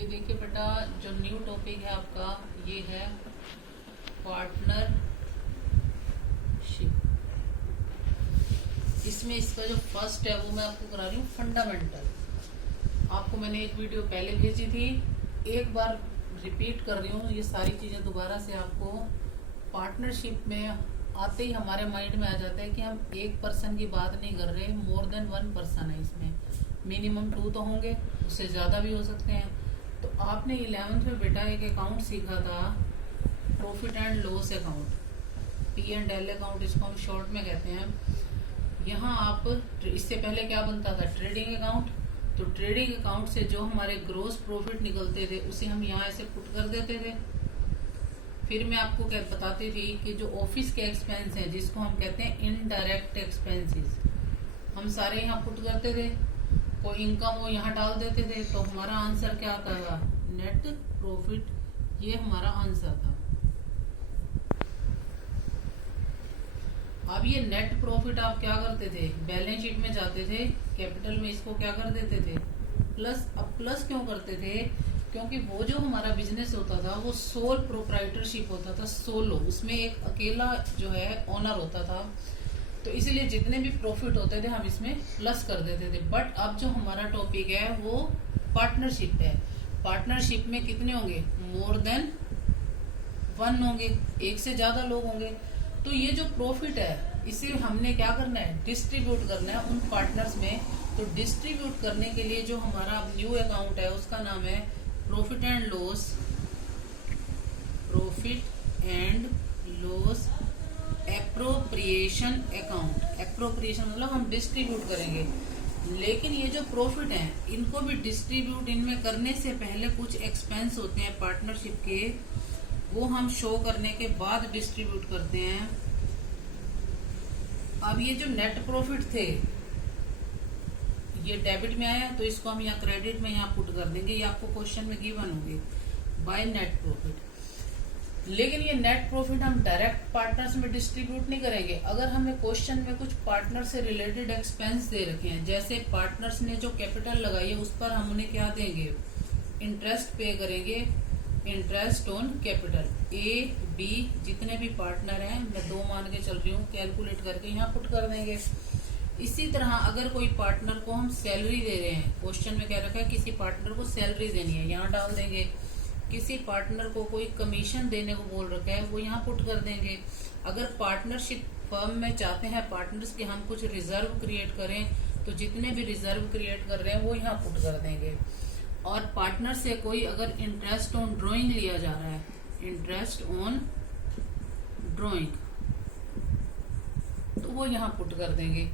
ये देखिए बेटा, जो न्यू टॉपिक है आपका ये है पार्टनरशिप। इसमें इसका जो फर्स्ट है वो मैं आपको करा रही हूँ फंडामेंटल। आपको मैंने एक वीडियो पहले भेजी थी, एक बार रिपीट कर रही हूँ ये सारी चीजें दोबारा से आपको। पार्टनरशिप में आते ही हमारे माइंड में आ जाता है कि हम एक पर्सन की बात नहीं कर रहे, मोर देन वन पर्सन है इसमें। मिनिमम 2 तो होंगे, उससे ज्यादा भी हो सकते हैं। तो आपने 11th में बेटा एक अकाउंट सीखा था, profit and loss account, P&L account इसको हम शॉर्ट में कहते हैं। यहाँ आप इससे पहले क्या बनता था, ट्रेडिंग अकाउंट। तो ट्रेडिंग अकाउंट से जो हमारे ग्रोस प्रॉफिट निकलते थे उसे हम यहाँ ऐसे पुट कर देते थे। फिर मैं आपको बताती थी कि जो ऑफिस के एक्सपेंस हैं जिसको हम कहते हैं इनडायरेक्ट एक्सपेंसेस, हम सारे यहाँ पुट करते थे। कोई इनकम वो यहाँ डाल देते थे, तो हमारा आंसर क्या आता था, नेट प्रॉफिट। ये हमारा आंसर था। अब ये नेट प्रॉफिट आप क्या करते थे, बैलेंस शीट में जाते थे, कैपिटल में इसको क्या कर देते थे, प्लस। अब प्लस क्यों करते थे, क्योंकि वो जो हमारा बिजनेस होता था वो सोल प्रोप्राइटरशिप होता था, सोलो। उसमें एक अकेला जो है ओनर होता था, तो इसीलिए जितने भी प्रॉफिट होते थे हम इसमें प्लस कर देते थे। बट अब जो हमारा टॉपिक है वो पार्टनरशिप है। पार्टनरशिप में कितने होंगे, मोर देन 1 होंगे, एक से ज्यादा लोग होंगे। तो ये जो प्रॉफिट है इसे हमने क्या करना है, डिस्ट्रीब्यूट करना है उन पार्टनर्स में। तो डिस्ट्रीब्यूट करने के लिए जो हमारा न्यू अकाउंट है उसका नाम है profit and loss, profit and loss appropriation account. Appropriation मतलब हम डिस्ट्रीब्यूट करेंगे। लेकिन ये जो प्रॉफिट है इनको भी डिस्ट्रीब्यूट इनमें करने से पहले कुछ एक्सपेंस होते हैं पार्टनरशिप के, वो हम शो करने के बाद डिस्ट्रीब्यूट करते हैं। अब ये जो नेट प्रॉफिट थे ये डेबिट में आया, तो इसको हम यहाँ क्रेडिट में यहाँ पुट कर देंगे। ये आपको क्वेश्चन में गिवन होंगे बाय नेट प्रॉफिट। लेकिन ये नेट प्रॉफिट हम डायरेक्ट पार्टनर्स में डिस्ट्रीब्यूट नहीं करेंगे। अगर हमें क्वेश्चन में कुछ पार्टनर से रिलेटेड एक्सपेंस दे रखे हैं, जैसे पार्टनर्स ने जो कैपिटल लगाई है उस पर हम उन्हें क्या देंगे, इंटरेस्ट पे करेंगे, interest on capital. A B जितने भी पार्टनर हैं, मैं 2 मान के चल रही हूँ, कैलकुलेट करके यहाँ पुट कर देंगे। इसी तरह अगर कोई पार्टनर को हम सैलरी दे रहे हैं, क्वेश्चन में क्या रखा है किसी पार्टनर को सैलरी देनी है, यहाँ डाल देंगे। किसी पार्टनर को कोई कमीशन देने को बोल रखा है वो यहाँ पुट कर देंगे। अगर पार्टनरशिप फर्म में चाहते हैं पार्टनर्स के हम कुछ रिजर्व क्रिएट करें, तो जितने भी रिजर्व क्रिएट कर रहे हैं वो यहाँ पुट कर देंगे। और पार्टनर से कोई अगर इंटरेस्ट ऑन ड्राइंग लिया जा रहा है, इंटरेस्ट ऑन ड्राइंग, तो वो यहाँ पुट कर देंगे।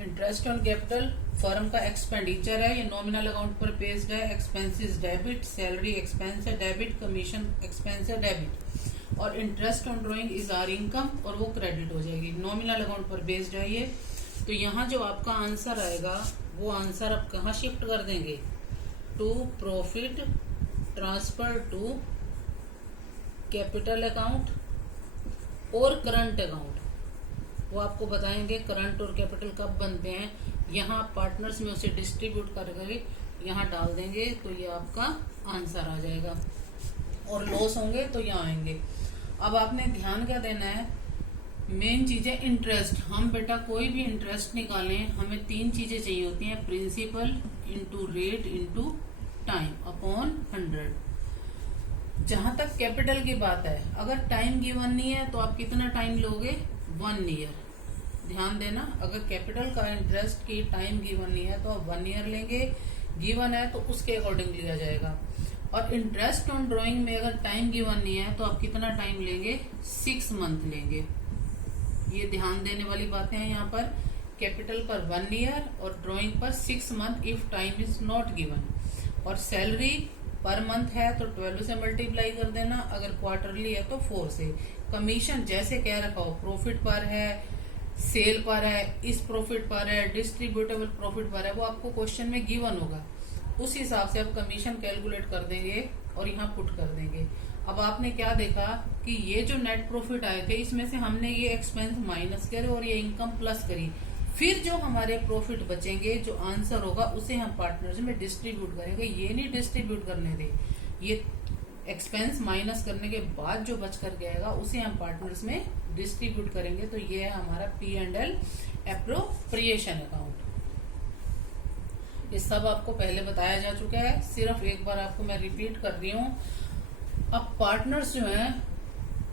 इंटरेस्ट ऑन कैपिटल फर्म का एक्सपेंडिचर है, ये नॉमिनल अकाउंट पर बेस्ड है। एक्सपेंसेस डेबिट, सैलरी एक्सपेंस है डेबिट, कमीशन एक्सपेंस है डेबिट, और interest on drawing is our income, और वो क्रेडिट हो जाएगी। नॉमिनल अकाउंट पर बेस्ड है ये। तो यहाँ जो आपका आंसर आएगा वो आंसर आप कहाँ शिफ्ट कर देंगे, to profit transfer to capital account और करंट अकाउंट। वो आपको बताएंगे करंट और कैपिटल कब बनते हैं। यहाँ पार्टनर्स में उसे डिस्ट्रीब्यूट करके यहाँ डाल देंगे, तो ये आपका आंसर आ जाएगा। और लॉस होंगे तो यहाँ आएंगे। अब आपने ध्यान क्या देना है, मेन चीजें इंटरेस्ट। हम बेटा कोई भी इंटरेस्ट निकालें हमें 3 चीजें चाहिए होती हैं, principal into rate into time upon 100। जहां तक कैपिटल की बात है, अगर टाइम गिवन नहीं है तो आप कितना टाइम लोगे, 1 ईयर। ध्यान देना, अगर कैपिटल का इंटरेस्ट की टाइम गिवन नहीं है तो आप 1 ईयर लेंगे, गिवन है तो उसके अकॉर्डिंग लिया जाएगा। और इंटरेस्ट ऑन ड्राइंग में अगर टाइम गिवन नहीं है तो आप कितना टाइम लेंगे, 6 मंथ लेंगे। ये ध्यान देने वाली बातें हैं यहाँ पर। कैपिटल पर 1 ईयर और ड्राइंग पर 6 month if time is not given. और सैलरी पर मंथ है तो 12 से मल्टीप्लाई कर देना, अगर क्वार्टरली है तो 4 से। कमीशन जैसे कह रखा हो, प्रॉफिट पर है, सेल पर है, इस प्रॉफिट पर है, डिस्ट्रीब्यूटेबल प्रॉफिट पर है, वो आपको क्वेश्चन में गिवन होगा। उस हिसाब से आप कमीशन कैलकुलेट कर देंगे और यहाँ पुट कर देंगे। अब आपने क्या देखा कि ये जो नेट प्रॉफिट आए थे इसमें से हमने ये एक्सपेंस माइनस करे और ये इनकम प्लस करी, फिर जो हमारे प्रॉफिट बचेंगे, जो आंसर होगा, उसे हम पार्टनर्स में डिस्ट्रीब्यूट करेंगे। ये नहीं डिस्ट्रीब्यूट करने दे, ये एक्सपेंस माइनस करने के बाद जो बच कर गएगा उसे हम पार्टनर्स में डिस्ट्रीब्यूट करेंगे। तो ये है हमारा P&L एप्रोप्रिएशन अकाउंट। ये सब आपको पहले बताया जा चुका है, सिर्फ एक बार आपको मैं रिपीट कर रही हूँ। अब पार्टनर्स जो हैं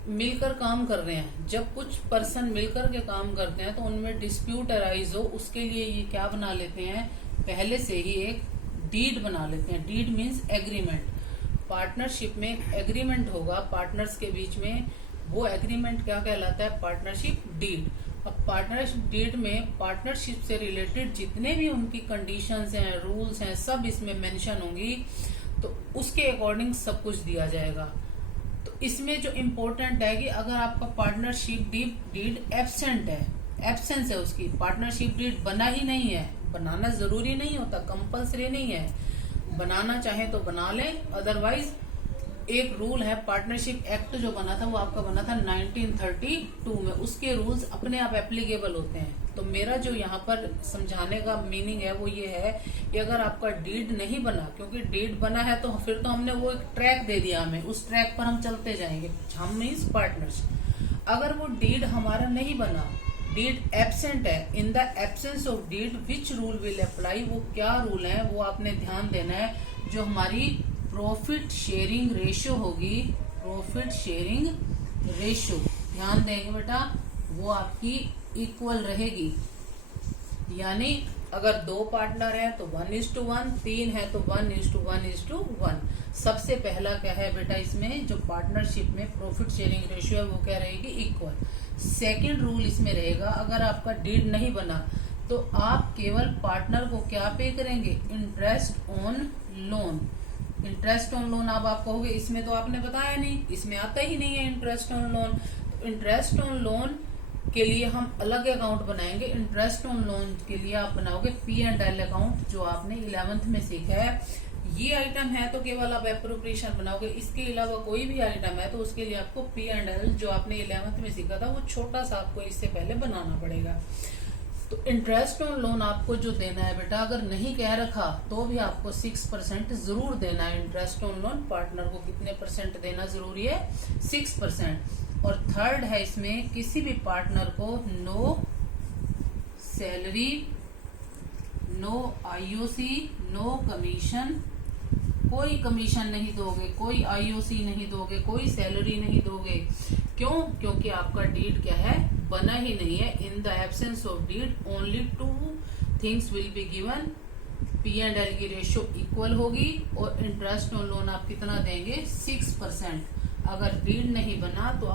मिलकर काम कर रहे हैं, जब कुछ पर्सन मिलकर के काम करते हैं तो उनमें डिस्प्यूट अराइज हो, उसके लिए ये क्या बना लेते हैं, पहले से ही एक डीड बना लेते हैं। Deed means agreement. पार्टनरशिप में एक एग्रीमेंट होगा पार्टनर्स के बीच में, वो एग्रीमेंट क्या कहलाता है, पार्टनरशिप डीड। अब पार्टनरशिप डीड में पार्टनरशिप से रिलेटेड जितने भी उनकी कंडीशंस हैं, रूल्स हैं, सब इसमें मेंशन होंगी, तो उसके अकॉर्डिंग सब कुछ दिया जाएगा। तो इसमें जो इम्पोर्टेंट है कि अगर आपका पार्टनरशिप डीड एब्सेंट है, एब्सेंस है उसकी, पार्टनरशिप डीड बना ही नहीं है, बनाना जरूरी नहीं होता, कंपल्सरी नहीं है, बनाना चाहे तो बना ले, अदरवाइज एक रूल है, पार्टनरशिप एक्ट जो बना था वो आपका बना था 1932 में, उसके रूल्स अपने आप एप्लीकेबल होते हैं। तो मेरा जो यहाँ पर समझाने का मीनिंग है वो ये है कि अगर आपका डीड नहीं बना, क्योंकि डीड बना है तो फिर तो हमने वो एक ट्रैक दे दिया हमें, उस ट्रैक पर हम चलते जाएंगे, हम मीन्स पार्टनर्स। अगर वो डीड हमारा नहीं बना, डीड एब्सेंट है, in the absence of deed which rule will apply, वो क्या रूल है वो आपने ध्यान देना है। जो हमारी प्रॉफिट शेयरिंग रेशियो होगी, प्रॉफिट शेयरिंग रेशियो ध्यान देंगे बेटा, वो आपकी इक्वल रहेगी। यानी अगर 2 पार्टनर हैं तो 1:1, 3 है तो 1:1:1। सबसे पहला क्या है बेटा, इसमें जो पार्टनरशिप में प्रॉफिट शेयरिंग रेशियो है वो क्या रहेगी, इक्वल। सेकंड रूल इसमें रहेगा, अगर आपका डीड नहीं बना तो आप केवल पार्टनर को क्या पे करेंगे, interest on loan. Interest on loan आप कहोगे इसमें तो आपने बताया नहीं, इसमें आता ही नहीं है इंटरेस्ट ऑन लोन। तो इंटरेस्ट ऑन लोन के लिए हम अलग अकाउंट बनाएंगे। इंटरेस्ट ऑन लोन के लिए आप बनाओगे P&L अकाउंट, जो आपने 11th में सीखा है। ये आइटम है तो केवल आप एप्रोप्रिएशन बनाओगे, इसके अलावा कोई भी आइटम है तो उसके लिए आपको P&L जो आपने 11th में सीखा था वो छोटा सा आपको इससे पहले बनाना पड़ेगा। तो इंटरेस्ट ऑन लोन आपको जो देना है बेटा, अगर नहीं कह रखा तो भी आपको 6% जरूर देना है। इंटरेस्ट ऑन लोन पार्टनर को कितने परसेंट देना जरूरी है, 6%। और थर्ड है इसमें, किसी भी पार्टनर को no salary, no IOC, no commission, कोई कमीशन नहीं दोगे, कोई IOC नहीं दोगे, कोई सैलरी नहीं दोगे। क्यों? क्योंकि आपका डीड क्या है, बना ही नहीं है। In the absence of deed only 2 things will be given, P&L की रेशियो इक्वल होगी और इंटरेस्ट ऑन लोन आप कितना देंगे, 6%। अगर डीड नहीं बना तो